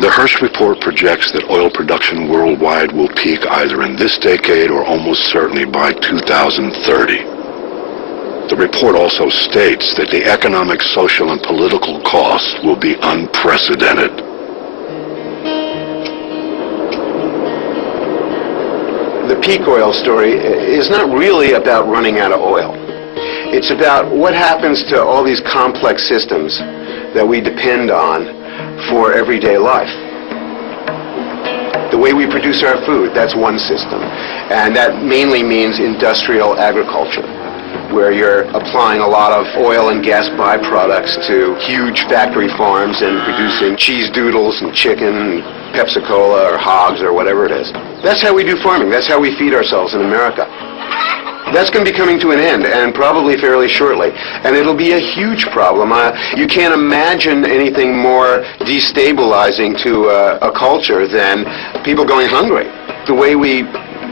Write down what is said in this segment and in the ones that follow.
The Hirsch report projects that oil production worldwide will peak either in this decade or almost certainly by 2030. The report also states that the economic, social, and political costs will be unprecedented. The peak oil story is not really about running out of oil. It's about what happens to all these complex systems that we depend on for everyday life. The way we produce our food, that's one system. And that mainly means industrial agriculture, where you're applying a lot of oil and gas byproducts to huge factory farms and producing cheese doodles and chicken and Pepsi-Cola or hogs or whatever it is. That's how we do farming. That's how we feed ourselves in America. That's going to be coming to an end, and probably fairly shortly. And it'll be a huge problem. You can't imagine anything more destabilizing to a culture than people going hungry. The way we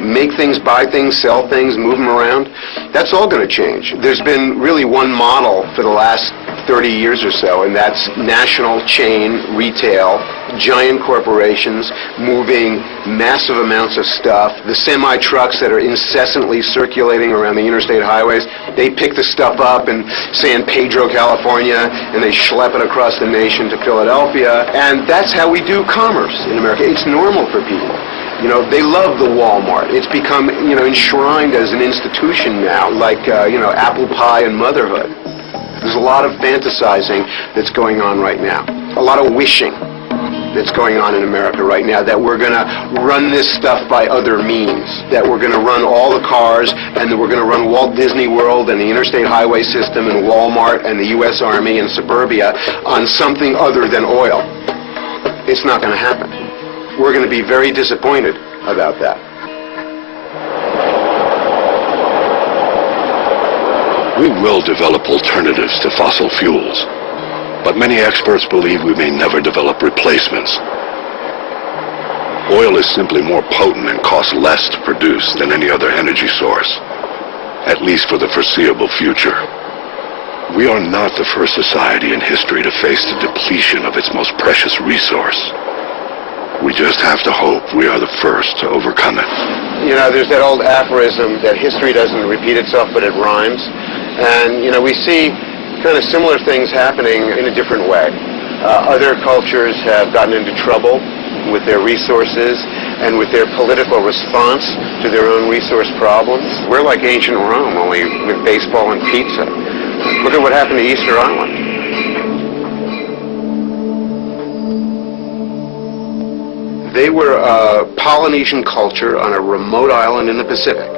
make things, buy things, sell things, move them around, that's all going to change. There's been really one model for the last 30 years or so, and that's national chain retail, giant corporations moving massive amounts of stuff. The semi-trucks that are incessantly circulating around the interstate highways, they pick the stuff up in San Pedro, California, and they schlep it across the nation to Philadelphia. And that's how we do commerce in America. It's normal for people. You know, they love the Walmart. It's become, enshrined as an institution now, like, apple pie and motherhood. There's a lot of fantasizing that's going on right now. A lot of wishing that's going on in America right now, that we're going to run this stuff by other means, that we're going to run all the cars, and that we're going to run Walt Disney World and the interstate highway system and Walmart and the U.S. Army and suburbia on something other than oil. It's not going to happen. We're going to be very disappointed about that. We will develop alternatives to fossil fuels, but many experts believe we may never develop replacements. Oil is simply more potent and costs less to produce than any other energy source, at least for the foreseeable future. We are not the first society in history to face the depletion of its most precious resource. We just have to hope we are the first to overcome it. There's that old aphorism that history doesn't repeat itself, but it rhymes. And, we see kind of similar things happening in a different way. Other cultures have gotten into trouble with their resources and with their political response to their own resource problems. We're like ancient Rome, only with baseball and pizza. Look at what happened to Easter Island. They were a Polynesian culture on a remote island in the Pacific.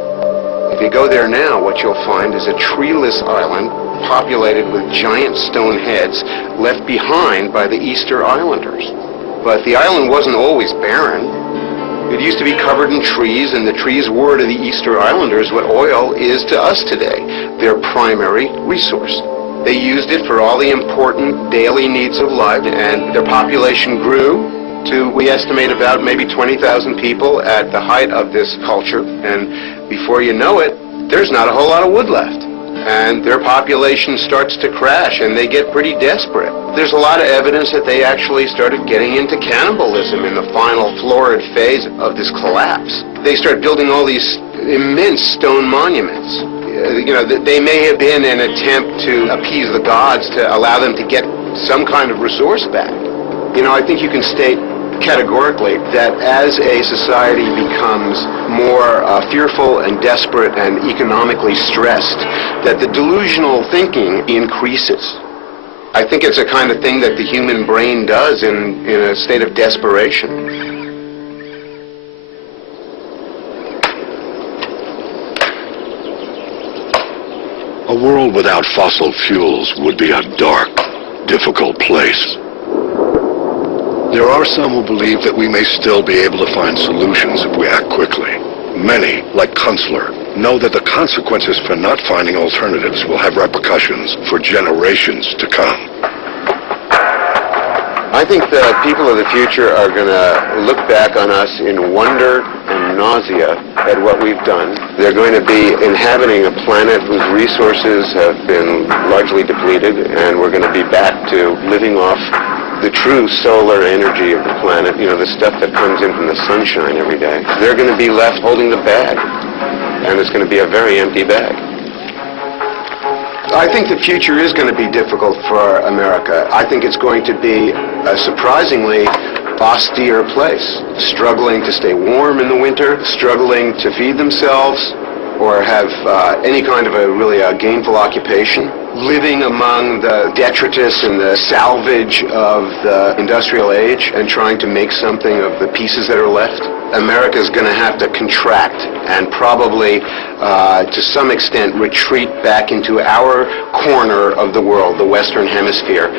If you go there now, what you'll find is a treeless island populated with giant stone heads left behind by the Easter Islanders. But the island wasn't always barren. It used to be covered in trees, and the trees were to the Easter Islanders what oil is to us today, their primary resource. They used it for all the important daily needs of life, and their population grew to, we estimate, about maybe 20,000 people at the height of this culture. And before you know it, there's not a whole lot of wood left. And their population starts to crash, and they get pretty desperate. There's a lot of evidence that they actually started getting into cannibalism in the final florid phase of this collapse. They start building all these immense stone monuments. They may have been an attempt to appease the gods, to allow them to get some kind of resource back. I think you can state categorically that as a society becomes more fearful and desperate and economically stressed, that the delusional thinking increases. I think it's a kind of thing that the human brain does in a state of desperation. A world without fossil fuels would be a dark, difficult place. There are some who believe that we may still be able to find solutions if we act quickly. Many, like Kunstler, know that the consequences for not finding alternatives will have repercussions for generations to come. I think the people of the future are going to look back on us in wonder and nausea at what we've done. They're going to be inhabiting a planet whose resources have been largely depleted, and we're going to be back to living off the true solar energy of the planet, you know, the stuff that comes in from the sunshine every day, they're going to be left holding the bag. And it's going to be a very empty bag. I think the future is going to be difficult for America. I think it's going to be a surprisingly austere place, struggling to stay warm in the winter, struggling to feed themselves or have any kind of a gainful occupation, living among the detritus and the salvage of the industrial age and trying to make something of the pieces that are left. America is going to have to contract and probably, to some extent, retreat back into our corner of the world, the Western Hemisphere,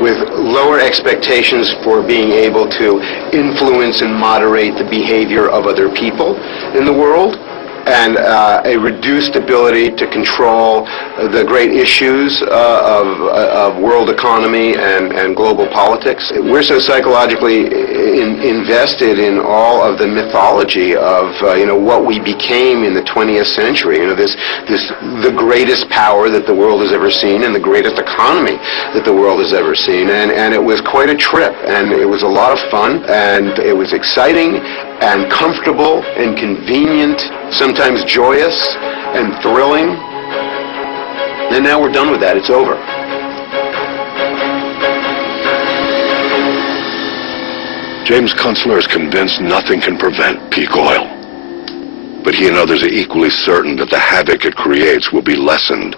with lower expectations for being able to influence and moderate the behavior of other people in the world, and a reduced ability to control the great issues of world economy and global politics. We're so psychologically invested in all of the mythology of what we became in the 20th century. The greatest power that the world has ever seen and the greatest economy that the world has ever seen. And it was quite a trip, and it was a lot of fun, and it was exciting and comfortable and convenient, sometimes joyous and thrilling. And now we're done with that. It's over. James Kunstler is convinced nothing can prevent peak oil. But he and others are equally certain that the havoc it creates will be lessened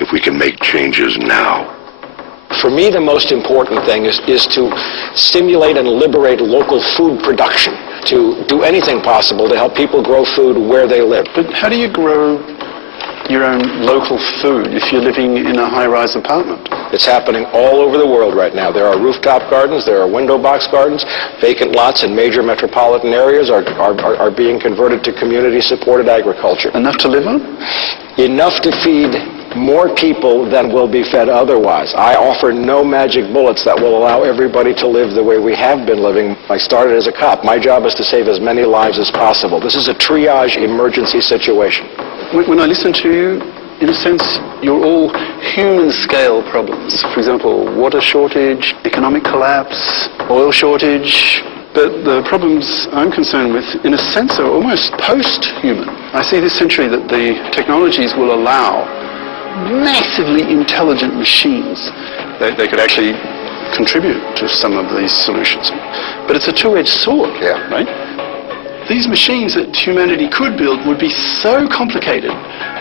if we can make changes now. For me, the most important thing is to stimulate and liberate local food production, to do anything possible to help people grow food where they live. But how do you grow your own local food if you're living in a high-rise apartment? It's happening all over the world right now. There are rooftop gardens, there are window box gardens. Vacant lots in major metropolitan areas are being converted to community-supported agriculture. Enough to live on? Enough to feed more people than will be fed otherwise. I offer no magic bullets that will allow everybody to live the way we have been living. I started as a cop. My job is to save as many lives as possible. This is a triage emergency situation. When I listen to you, in a sense, you're all human-scale problems. For example, water shortage, economic collapse, oil shortage. But the problems I'm concerned with, in a sense, are almost post-human. I see this century that the technologies will allow massively intelligent machines. They could actually contribute to some of these solutions. But it's a two-edged sword, right? These machines that humanity could build would be so complicated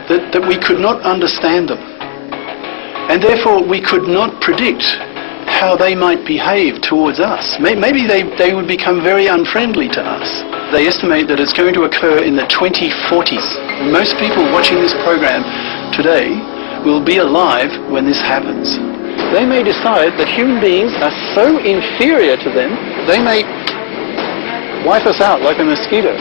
that we could not understand them. And therefore we could not predict how they might behave towards us. Maybe they would become very unfriendly to us. They estimate that it's going to occur in the 2040s. Most people watching this program today will be alive when this happens. They may decide that human beings are so inferior to them, they may wipe us out like a mosquito.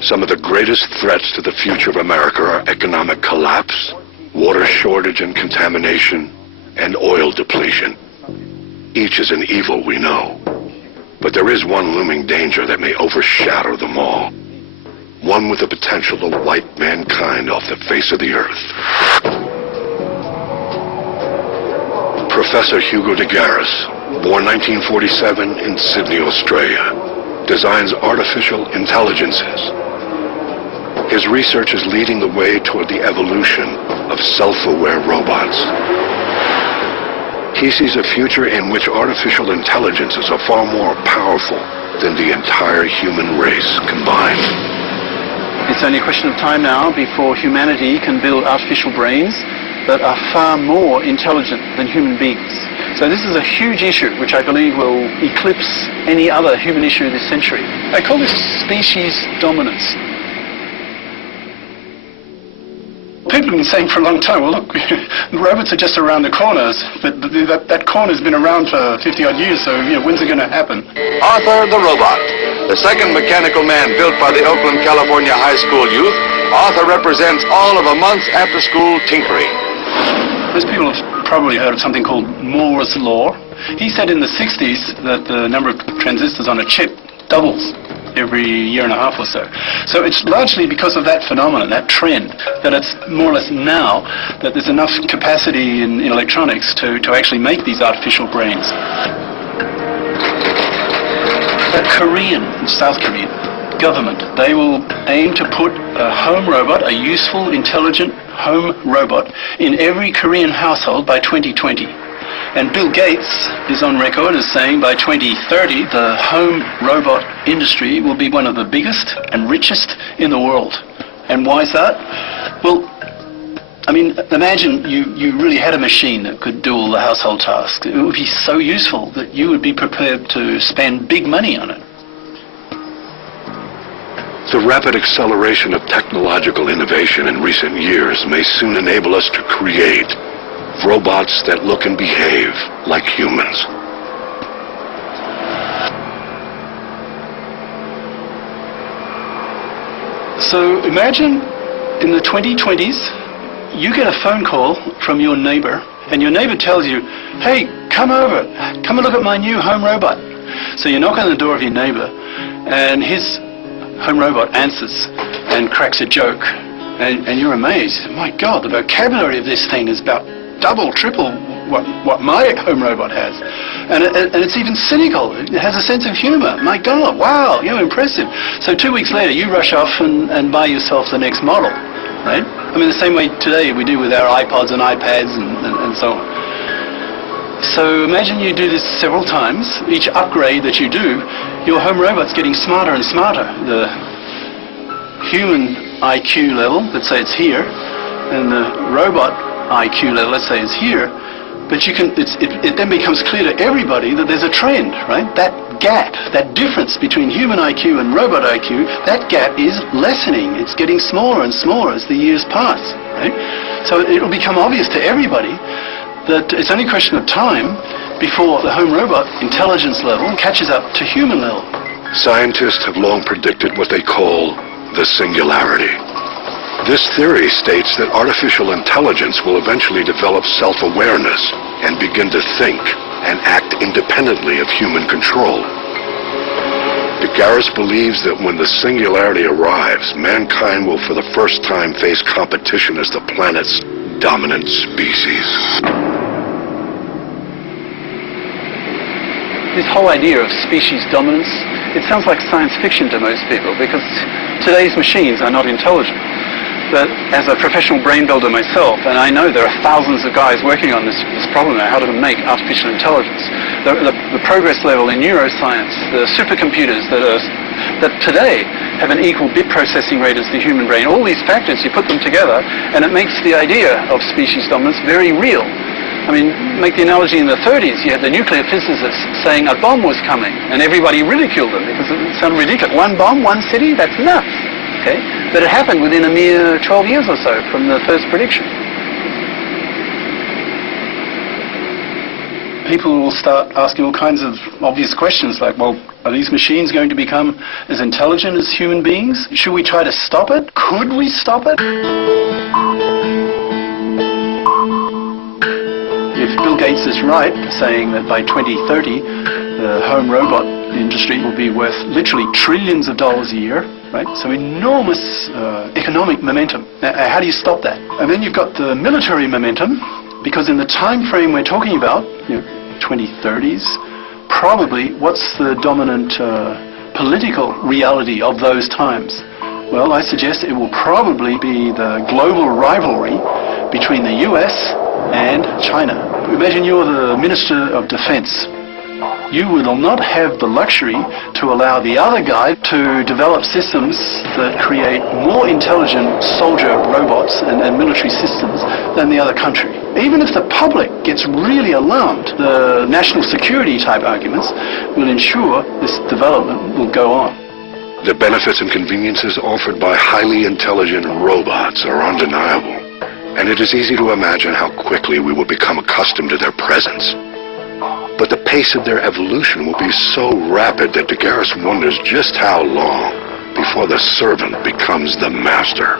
Some of the greatest threats to the future of America are economic collapse, water shortage and contamination, and oil depletion. Each is an evil, we know. But there is one looming danger that may overshadow them all. One with the potential to wipe mankind off the face of the earth. Professor Hugo de Garis, born 1947 in Sydney, Australia, designs artificial intelligences. His research is leading the way toward the evolution of self-aware robots. He sees a future in which artificial intelligences are far more powerful than the entire human race combined. It's only a question of time now before humanity can build artificial brains that are far more intelligent than human beings. So this is a huge issue which I believe will eclipse any other human issue this century. I call this species dominance. People have been saying for a long time, well look, robots are just around the corners, but that corner's been around for 50-odd years, so when's it going to happen? Arthur the Robot, the second mechanical man built by the Oakland, California high school youth. Arthur represents all of a month's after-school tinkering. Most people have probably heard of something called Moore's Law. He said in the 60s that the number of transistors on a chip doubles. every year and a half or so. So it's largely because of that phenomenon, that trend, that it's more or less now that there's enough capacity in electronics to actually make these artificial brains. The Korean, South Korean government, they will aim to put a home robot, a useful, intelligent home robot, in every Korean household by 2020. And Bill Gates is on record as saying by 2030 the home robot industry will be one of the biggest and richest in the world. And why is that? Well, I mean, imagine you really had a machine that could do all the household tasks. It would be so useful that you would be prepared to spend big money on it. The rapid acceleration of technological innovation in recent years may soon enable us to create robots that look and behave like humans. So imagine in the 2020s, you get a phone call from your neighbor, and your neighbor tells you, hey, come over, come and look at my new home robot. So you knock on the door of your neighbor, and his home robot answers and cracks a joke, and you're amazed. My God, the vocabulary of this thing is about double, triple what my home robot has. And it's even cynical. It has a sense of humor. My God, wow, impressive. So 2 weeks later, you rush off and buy yourself the next model, right? I mean, the same way today we do with our iPods and iPads and so on. So imagine you do this several times. Each upgrade that you do, your home robot's getting smarter and smarter. The human IQ level, let's say it's here, and the robot IQ level, let's say, is here. But it then becomes clear to everybody that there's a trend, right? That gap, that difference between human IQ and robot IQ, that gap is lessening. It's getting smaller and smaller as the years pass, right? So it'll become obvious to everybody that it's only a question of time before the home robot intelligence level catches up to human level. Scientists have long predicted what they call the singularity. This theory states that artificial intelligence will eventually develop self-awareness and begin to think and act independently of human control. Degaris believes that when the singularity arrives, mankind will for the first time face competition as the planet's dominant species. This whole idea of species dominance, it sounds like science fiction to most people because today's machines are not intelligent. But as a professional brain builder myself, and I know there are thousands of guys working on this problem now, how to make artificial intelligence. The progress level in neuroscience, the supercomputers that today have an equal bit processing rate as the human brain, all these factors, you put them together, and it makes the idea of species dominance very real. I mean, make the analogy in the 30s, you had the nuclear physicists saying a bomb was coming, and everybody ridiculed them because it sounded ridiculous. One bomb, one city, that's nuts. Okay? But it happened within a mere 12 years or so from the first prediction. People will start asking all kinds of obvious questions like, well, are these machines going to become as intelligent as human beings? Should we try to stop it? Could we stop it? If Bill Gates is right, saying that by 2030, the home robot industry will be worth literally trillions of dollars a year, right? So enormous economic momentum. Now, how do you stop that? And then you've got the military momentum, because in the time frame we're talking about, 2030s, probably what's the dominant political reality of those times? Well, I suggest it will probably be the global rivalry between the US and China. Imagine you're the Minister of Defense. You will not have the luxury to allow the other guy to develop systems that create more intelligent soldier robots and military systems than the other country. Even if the public gets really alarmed, the national security type arguments will ensure this development will go on. The benefits and conveniences offered by highly intelligent robots are undeniable, and it is easy to imagine how quickly we will become accustomed to their presence. But the pace of their evolution will be so rapid that Degaris wonders just how long before the servant becomes the master.